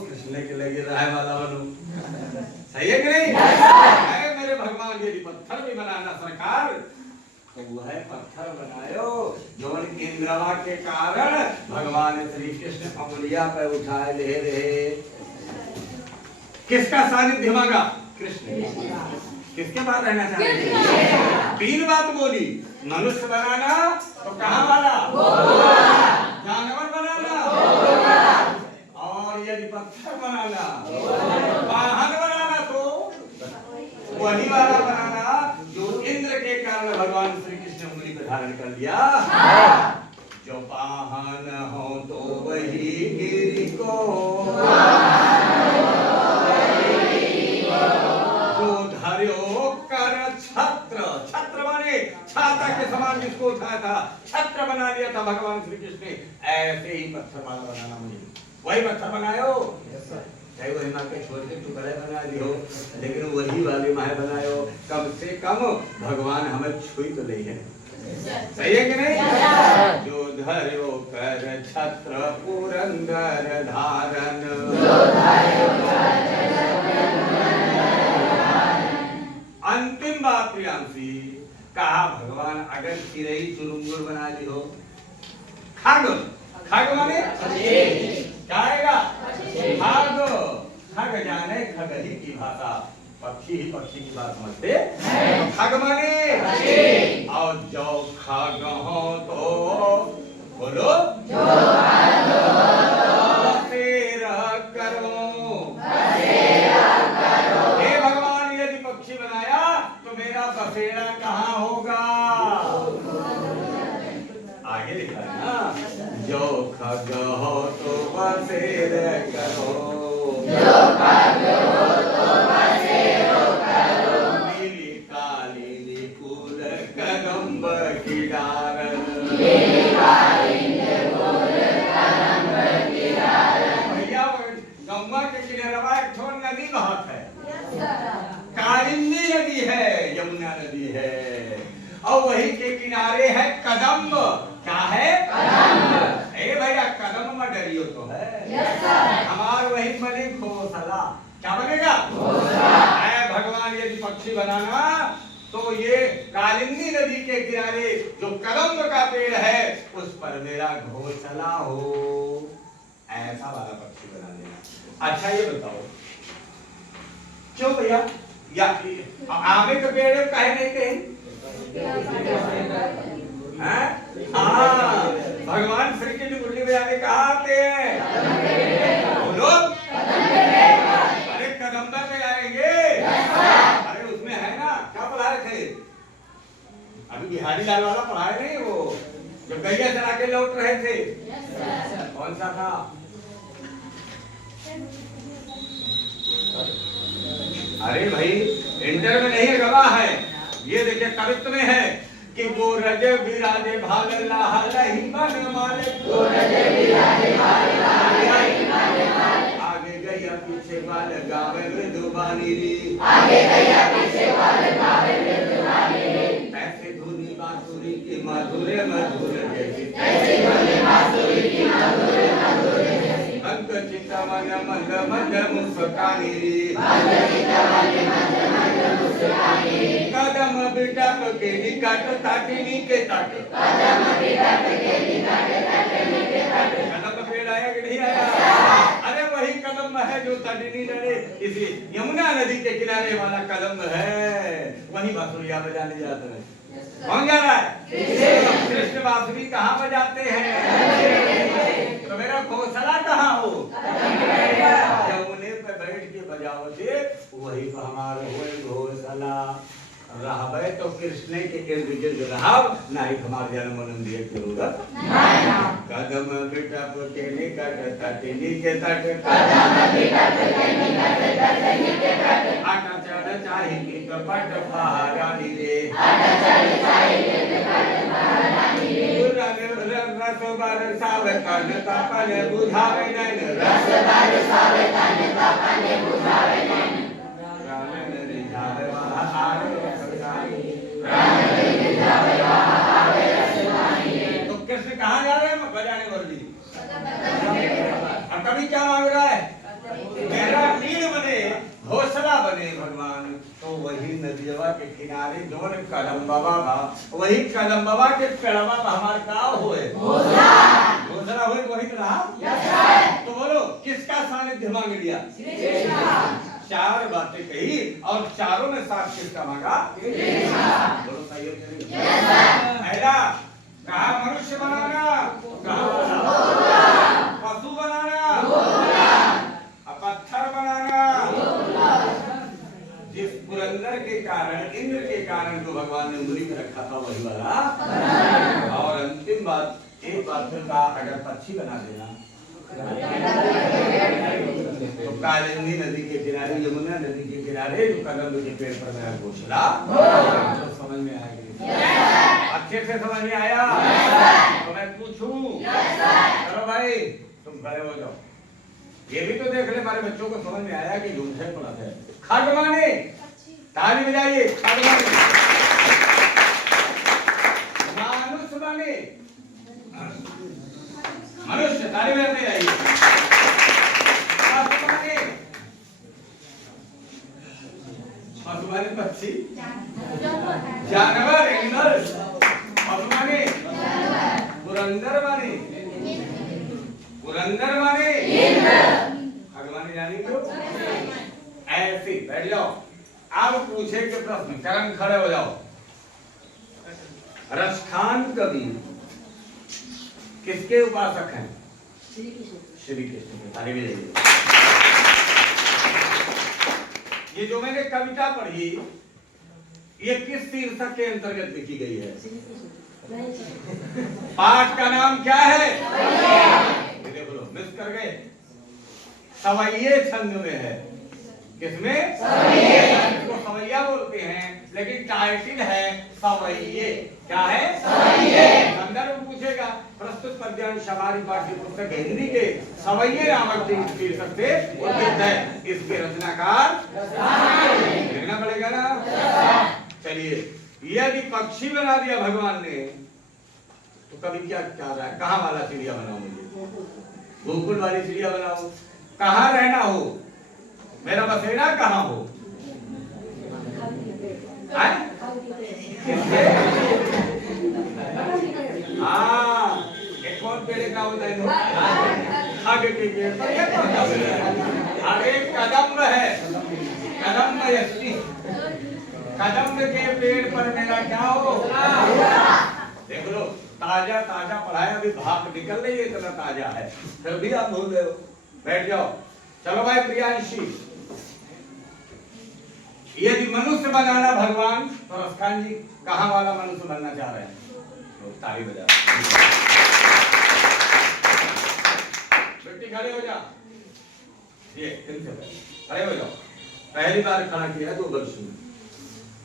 कृष्ण के लगे राय वाला बनूं। सही है कि नहीं? है मेरे भगवान यदि पत्थर भी बनाना सरकार तो वह पत्थर बनायो जो इंद्रवा के कारण भगवान श्री कृष्ण अंगुलिया पे उठाए ले रहे। किसका सानिध्य मांगा? कृष्ण। किसके पास रहना चाहिए? तीन बात बोली, मनुष्य बनाना तो कहाँ वाला? जानवर बनाना, और यदि पत्थर बनाना, वाहन बनाना तो वही वाला बनाना जो इंद्र के कारण भगवान श्री कृष्ण उंगली पर धारण कर लिया। जो वाहन हो तो वही गिरी को, जो धर्यो कर छत्र, छत्र माने छाता के समान जिसको उठाया था, छत्र बना लिया था भगवान श्री कृष्ण ने। ऐसे ही पत्थर वाला बनाना मुझे, वही पत्थर बनायो। चाहे वही माँ के छोड़ के टुकड़े बना दियो, लेकिन वही वाली माँ बनायो। कम से कम भगवान हमें छुई तो नहीं है। सही है कि नहीं? जो धर्यो कर छत्र पुरंदर धारण, अंतिम बात प्रियांशी कहा भगवान अगर चिरई चुरुंगुर बना ली हो, खग, खग माने क्या आएगा? खग, खग जाने खगही की भाषा, पक्षी ही पक्षी की बात समझते हैं। खग माने और जो खग हो तो बोलो बसेरा करो। हे भगवान यदि पक्षी बनाया तो मेरा बसेरा कहाँ होगा? आगे लिखा है ना, जो खग हो तो बसेरा करो, जो खग हो तो बसेरो करो, नीली काली निकुल कदम्ब की डारन, नीली काली निकुल कदम्ब की डारन। भैया गंगा के किनारे एक ठोर नदी बहत है, कालिंदी नदी है, यमुना नदी है, और वही के किनारे है कदम्ब। क्या है? कदम्ब। ए भैया कदम्ब में डरियो तो है। हमार वही बने घोसला। क्या बनेगा? घोसला। भगवान यदि पक्षी बनाना तो ये कालिंदी नदी के किनारे जो कदम्ब का पेड़ है उस पर मेरा घोसला हो, ऐसा वाला पक्षी बना देना। अच्छा ये बताओ क्यों भैया या आमे के पेड़ काहे नहीं कहीं? हाँ, भगवान श्री कृष्ण मुरली बजाने कहाँ आते हैं? बोलो, अरे कदम्बा पे आएंगे। अरे उसमें है ना, क्या पढ़ाए थे अभी? बिहारी लाल वाला पढ़ाए नहीं, वो जो गैया चला के लौट रहे थे, कौन सा था? अरे भाई इंटर में नहीं गवाह है, ये देखिए कवित्व में है कि वो रज विराजे भाल लाही मन माले, वो रज विराजे भाल लाही मन माले, आगे गया पीछे बाल गावे मृदुबानी री, आगे गया पीछे बाल गावे मृदुबानी री, ऐसे धुनी बांसुरी की मधुरे मधुर जैसी, ऐसे धुनी बांसुरी की मधुरे मधुर जैसी, अंक चिंतामन मंद मंद मुस्कानी री, अंक चिंतामन मंद मंद मुस्कानी री, कदम बिटप के निकट ताकिनी के तट, कदम बिटप के निकट ताकिनी के तट। कदम पेड़ आया कि नहीं आया? अरे वही कदम है जो तटिनी नदी, इसी यमुना नदी के किनारे वाला कदम है, वही बांसुरिया बजाने जाते हैं। कौन जा रहा है? कृष्ण बांसुरी कहाँ बजाते हैं? तो मेरा घोसला कहाँ हो? यमुने पे बैठ के बजावते वही हमारा हो घोसला। रहबे तो कृष्ण के इर्द गिर्द रहब, नहीं हमारे जन्म मन दिए जरूरत नहीं। कदम बिटप के निकट तटिनी के तट, कदम बिटप के निकट तटिनी के तट, आटा चढ़ चाहे की कपट महारानी रे, आटा चढ़ चाहे की कपट महारानी रे, रस बरसावे तन तापन बुझावे नैन, रस बरसावे तन तापन बुझावे नैन, प्राणन रिझावे वहाँ आवे रसवानी, प्राणन रिझावे वहाँ आवे रसवानी। तो कृष्ण कहाँ जा रहे हैं? बजाने वाली। अब कभी क्या मांग रहा है? नदियवा के किनारे जोन कदम्बवा बा वही कदम्बवा के पेड़वा पर हमार का होए घोषणा हुई वही रहा। तो बोलो किसका सानिध्य मांग लिया? चार बातें कही और चारों में साथ किसका मांगा? बोलो सही है? पहला कहा मनुष्य बनाना, कहा पशु बनाना, पत्थर बनाना। जिस पुरंदर के कारण इंद्र के कारण जो भगवान ने उंगली में रखा था वही वाला। और अंतिम बात एक बात का अगर पक्षी बना देना तो कालिंदी नदी के किनारे यमुना नदी के किनारे जो कदम के पेड़ पर मेरा घोषणा तो समझ में आएगी। अच्छे से समझ में आया? तो मैं पूछूं चलो भाई तुम खड़े हो जाओ। ये भी तो देख ले हमारे बच्चों को समझ में आया कि झूठ है पड़ा है। खड़ माने ताली बजाइए। खड़ माने मानुष माने मनुष्य ताली बजाते जाइए। पशु माने पक्षी जानवर एनिमल्स। पशु माने पुरंदर माने भगवान जानी क्यों? ऐसे बैठ जाओ। अब पूछे के प्रश्न करण खड़े हो जाओ। रसखान कवि किसके उपासक हैं? श्री कृष्ण के। ताली बजाइए। ये जो मैंने कविता पढ़ी ये किस शीर्षक के अंतर्गत लिखी गई है? पाठ का नाम क्या है? बोलो मिस कर गए। सवैये छंद में है। किसमें? इसको सवैया बोलते हैं लेकिन टाइटल है सवैये। क्या है? सवैये। संदर्भ पूछेगा प्रस्तुत पद्यांश हमारी पाठ्य पुस्तक हिंदी के सवैये नामक शीर्षक से उद्धृत है। इसके रचनाकार लिखना पड़ेगा ना। चलिए यदि पक्षी बना दिया भगवान ने तो कभी क्या चाह रहा है? कहाँ वाला चिड़िया बनाओ? मुझे गोकुल वाली चिड़िया बनाओ। कहाँ रहना हो? मेरा बसेरा कहाँ हो? हाँ एक कौन पेड़ का होता है? आगे के पेड़ पर आगे कदम्ब है। कदम्ब कदम्ब के पेड़ पर मेरा क्या हो? देख लो ताजा ताजा पढ़ाया अभी भाप निकल रही है इतना ताजा है फिर भी आप भूल गए हो। बैठ जाओ। चलो भाई प्रियांशी यदि मनुष्य बनाना भगवान तो रसखान जी कहाँ वाला मनुष्य बनना चाह रहे हैं? ताली बजा। बेटी खड़े हो जा। ये खड़े हो जाओ। पहली बार खड़ा किया तो वर्ष में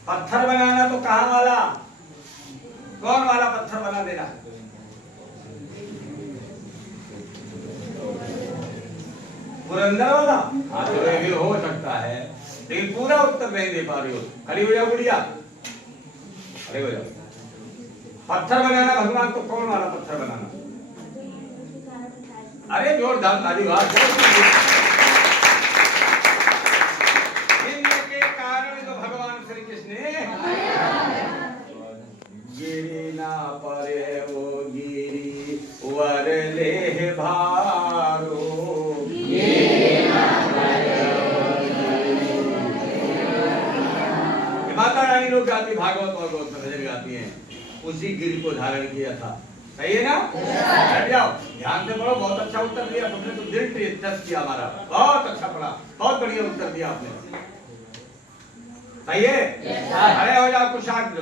पत्थर बनाना तो कहाँ वाला? कौन वाला पत्थर बना देना? पुरंदर वाला? हाँ तो ये भी हो सकता है लेकिन पूरा उत्तर नहीं दे पा रही हो। खड़ी हो जाओ गुड़िया। खड़े हो जाओ। पत्थर बनाना भगवान तो कौन वाला पत्थर बनाना? अरे जोरदार ताली बात। इंद्र के कारण जो भगवान श्री कृष्ण गिरी ना परे वो गिरी वर ले भारो। माता रानी लोग गाती भागवत और गौत भजन गाती हैं। उसी गिरी को धारण किया था। सही है ना? बैठ जाओ। ध्यान से पढ़ो। बहुत अच्छा उत्तर दिया तुमने तो दिल टच किया हमारा। बहुत अच्छा पढ़ा। बहुत बढ़िया उत्तर दिया आपने। सही है? खड़े हो जाओ कुशाग्र।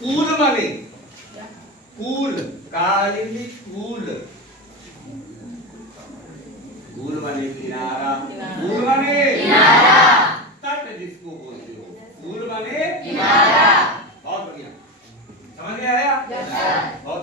कूल माने कूल कालिंदी कूल। कूल माने किनारा। कूल माने तट जिसको बोलते हो। कूल माने किनारा। बहुत बढ़िया समझ में आया? बहुत।